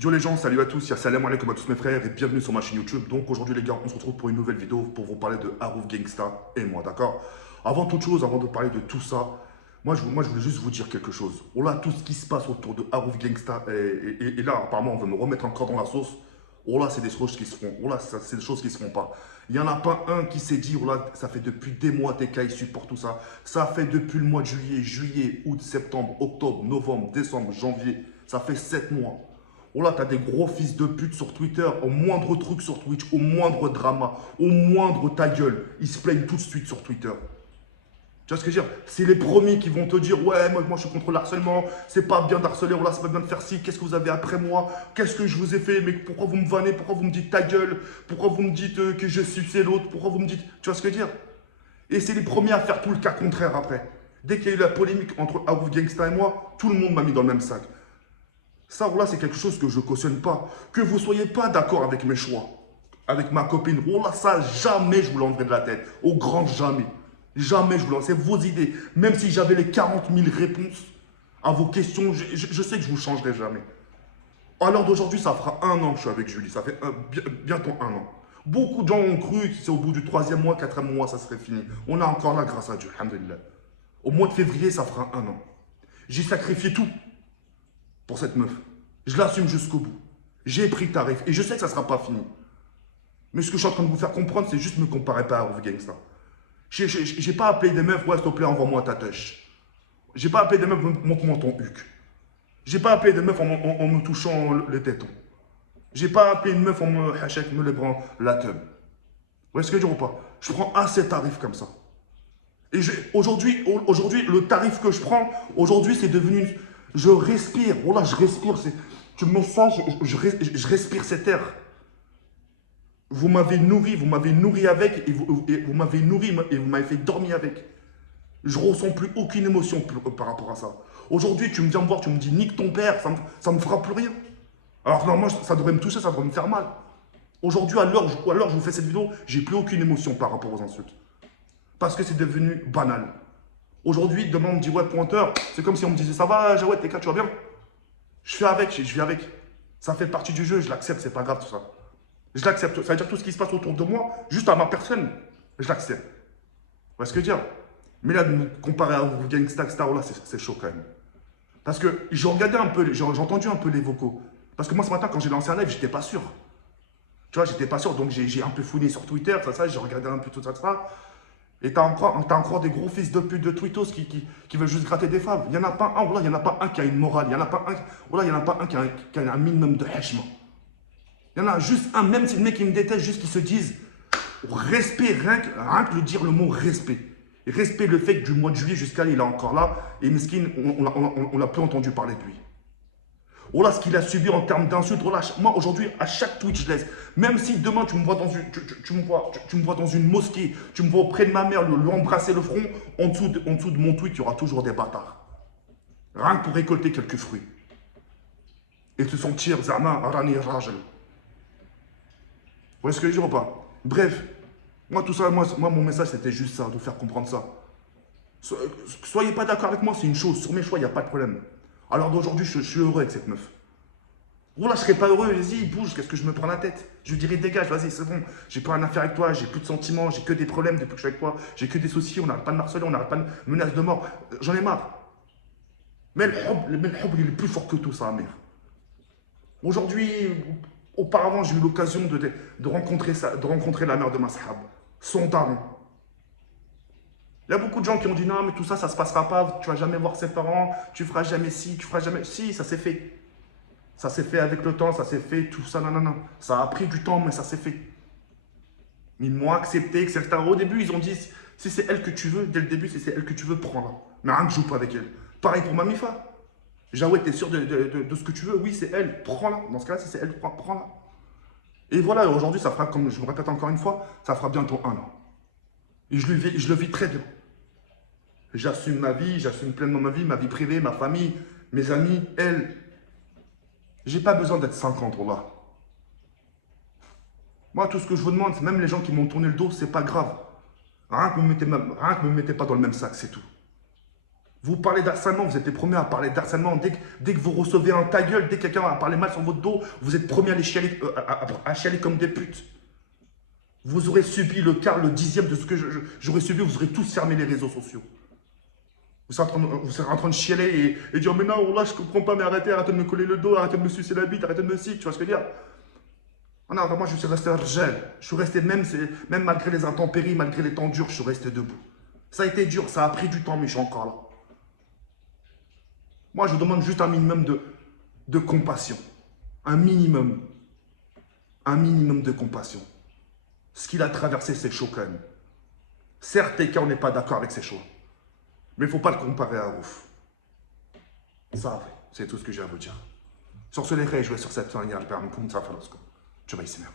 Yo les gens, salut à tous, salam alaikum à tous mes frères et bienvenue sur ma chaîne YouTube. Donc aujourd'hui les gars, on se retrouve pour une nouvelle vidéo pour vous parler de Harouf Gangsta et moi, d'accord? Avant toute chose, avant de parler de tout ça, moi je voulais juste vous dire quelque chose. Oh là, tout ce qui se passe autour de Harouf Gangsta et là apparemment on veut me remettre encore dans la sauce. Oh là, c'est des choses qui se font. Oh là, c'est des choses qui se font pas. Il n'y en a pas un qui s'est dit, oh là, ça fait depuis des mois TK, il supporte tout ça. Ça fait depuis le mois de juillet, août, septembre, octobre, novembre, décembre, janvier. Ça fait 7 mois. Oh là, t'as des gros fils de pute sur Twitter, au moindre truc sur Twitch, au moindre drama, au moindre ta gueule, ils se plaignent tout de suite sur Twitter. Tu vois ce que je veux dire? C'est les premiers qui vont te dire ouais, moi je suis contre le harcèlement, c'est pas bien d'harceler, oh là, c'est pas bien de faire ci, qu'est-ce que vous avez après moi? Qu'est-ce que je vous ai fait? Mais pourquoi vous me vannez? Pourquoi vous me dites ta gueule? Pourquoi vous me dites que je suis c'est l'autre? Pourquoi vous me dites. Tu vois ce que je veux dire? Et c'est les premiers à faire tout le cas contraire après. Dès qu'il y a eu la polémique entre Harouf Gangsta et moi, tout le monde m'a mis dans le même sac. Ça, voilà, c'est quelque chose que je cautionne pas. Que vous soyez pas d'accord avec mes choix, avec ma copine, voilà, ça, jamais je vous l'enlèverai de la tête. Au grand jamais. Jamais je vous l'enlèverai. C'est vos idées. Même si j'avais les 40 000 réponses à vos questions, je sais que je vous changerai jamais. À l'heure d'aujourd'hui, ça fera 1 an que je suis avec Julie. Ça fait bientôt 1 an. Beaucoup de gens ont cru que c'est au bout du 3e mois, 4e mois, ça serait fini. On est encore là grâce à Dieu, alhamdoulilah. Au mois de février, ça fera 1 an. J'ai sacrifié tout pour cette meuf. Je l'assume jusqu'au bout. J'ai pris le tarif et je sais que ça ne sera pas fini. Mais ce que je suis en train de vous faire comprendre, c'est juste ne me comparez pas à Harouf Gangsta. J'ai pas appelé des meufs, ouais, s'il te plaît, envoie-moi ta touche. J'ai pas appelé des meufs, montre-moi ton huc. J'ai pas appelé des meufs en me touchant les tétons. J'ai pas appelé une meuf en me hachek, me lébrant la teub. Vous voyez ce que je veux dire ou pas? Je prends assez de tarifs comme ça. Et aujourd'hui, le tarif que je prends, aujourd'hui, c'est devenu. Je respire. Oh là, je respire. Tu me mets ça, je respire cet air. Vous m'avez nourri avec, et vous m'avez nourri, et vous m'avez fait dormir avec. Je ressens plus aucune émotion par rapport à ça. Aujourd'hui, tu me viens me voir, tu me dis nique ton père, ça me fera plus rien. Alors normalement, ça devrait me toucher, ça devrait me faire mal. Aujourd'hui, à l'heure où je vous fais cette vidéo, j'ai plus aucune émotion par rapport aux insultes. Parce que c'est devenu banal. Aujourd'hui, demain, on me dit ouais, pointeur. C'est comme si on me disait ça va, Jawed, t'es tu vas bien? Je fais avec, je vis avec. Ça fait partie du jeu, je l'accepte, c'est pas grave tout ça. Je l'accepte. Ça veut dire tout ce qui se passe autour de moi, juste à ma personne, je l'accepte. Vous voyez ce que je veux dire? Mais là, de me comparer à vous, Gangsta, etc., là, c'est chaud quand même. Parce que j'ai regardé un peu, j'ai entendu un peu les vocaux. Parce que moi, ce matin, quand j'ai lancé un live, j'étais pas sûr. Tu vois, j'étais pas sûr, donc j'ai un peu fouiné sur Twitter, ça, j'ai regardé un peu tout ça, ça. Et t'as encore des gros fils de pute de tweetos qui veulent juste gratter des femmes. Il n'y en a pas un, voilà, il y en a pas un qui a une morale. Il n'y en a pas un, voilà, il y en a pas un qui a un minimum de hachement. Il y en a juste un, même si le mec il me déteste, juste qu'ils se disent respect, rien que de dire le mot respect. Respect le fait que du mois de juillet jusqu'à là, il est encore là. Et Meskin, on l'a plus entendu parler de lui. Oh là, ce qu'il a subi en termes d'insultes. Oh là, moi, aujourd'hui, à chaque tweet, je laisse. Même si demain, tu me vois dans une mosquée, tu me vois auprès de ma mère, lui embrasser le front, en dessous de mon tweet, il y aura toujours des bâtards. Rien que pour récolter quelques fruits. Et se sentir Zama, Arani, Rajal. Vous voyez ce que je veux dire ou pas? Bref, moi, tout ça, moi mon message, c'était juste ça, de faire comprendre ça. Soyez pas d'accord avec moi, c'est une chose. Sur mes choix, il n'y a pas de problème. Alors d'aujourd'hui, je suis heureux avec cette meuf. Oh là, je serais pas heureux, vas-y, bouge, qu'est-ce que je me prends la tête? Je lui dirais, dégage, vas-y, c'est bon, j'ai pas une affaire avec toi, j'ai plus de sentiments, j'ai que des problèmes depuis que je suis avec toi, j'ai que des soucis, on n'arrête pas de me harceler, on n'arrête pas de menaces de mort, j'en ai marre. Mais le hub, il est plus fort que tout ça, mère. Aujourd'hui, auparavant, j'ai eu l'occasion de rencontrer la mère de ma sahab, son daron. Il y a beaucoup de gens qui ont dit non, mais tout ça, ça se passera pas, tu vas jamais voir ses parents, tu feras jamais ci, tu feras jamais. Si, ça s'est fait. Ça s'est fait avec le temps, ça s'est fait, tout ça, nanana. Ça a pris du temps, mais ça s'est fait. Ils m'ont accepté, etc. Au début, ils ont dit, si c'est elle que tu veux, dès le début, si c'est elle que tu veux, prends-la. Mais rien que joue pas avec elle. Pareil pour Mamifa. Jawed, t'es sûr de ce que tu veux? Oui, c'est elle, prends-la. Dans ce cas-là, si c'est elle, prends-la. Et voilà, aujourd'hui, ça fera, comme je me répète encore une fois, ça fera bientôt 1 an. Et je le vis très bien. J'assume ma vie, j'assume pleinement ma vie privée, ma famille, mes amis, elle. J'ai pas besoin d'être 50, là. Moi, tout ce que je vous demande, c'est même les gens qui m'ont tourné le dos, c'est pas grave. Rien que me mettez pas dans le même sac, c'est tout. Vous parlez d'harcèlement, vous êtes les premiers à parler d'harcèlement. Dès que vous recevez un ta gueule, dès que quelqu'un va parler mal sur votre dos, vous êtes premiers à les chialer, à chialer comme des putes. Vous aurez subi le quart, le dixième de ce que j'aurais subi, vous aurez tous fermé les réseaux sociaux. Vous serez en train de chialer et dire mais non, là je comprends pas, mais arrêtez de me coller le dos, arrêtez de me sucer la bite, arrêtez de me cirer, tu vois ce que je veux dire? Ah non, moi je suis resté un gel. Je suis resté même malgré les intempéries, malgré les temps durs, je suis resté debout. Ça a été dur, ça a pris du temps, mais je suis encore là. Moi je vous demande juste un minimum de compassion. Un minimum. Un minimum de compassion. Ce qu'il a traversé, c'est chaud quand même. Certes, Eka, on n'est pas d'accord avec ses choix. Mais il ne faut pas le comparer à Arouf. Ça, c'est tout ce que j'ai à vous dire. Sur ce, les rêves, je vais sur cette fin, il y a le permis, comme ça, tu vas y se mettre.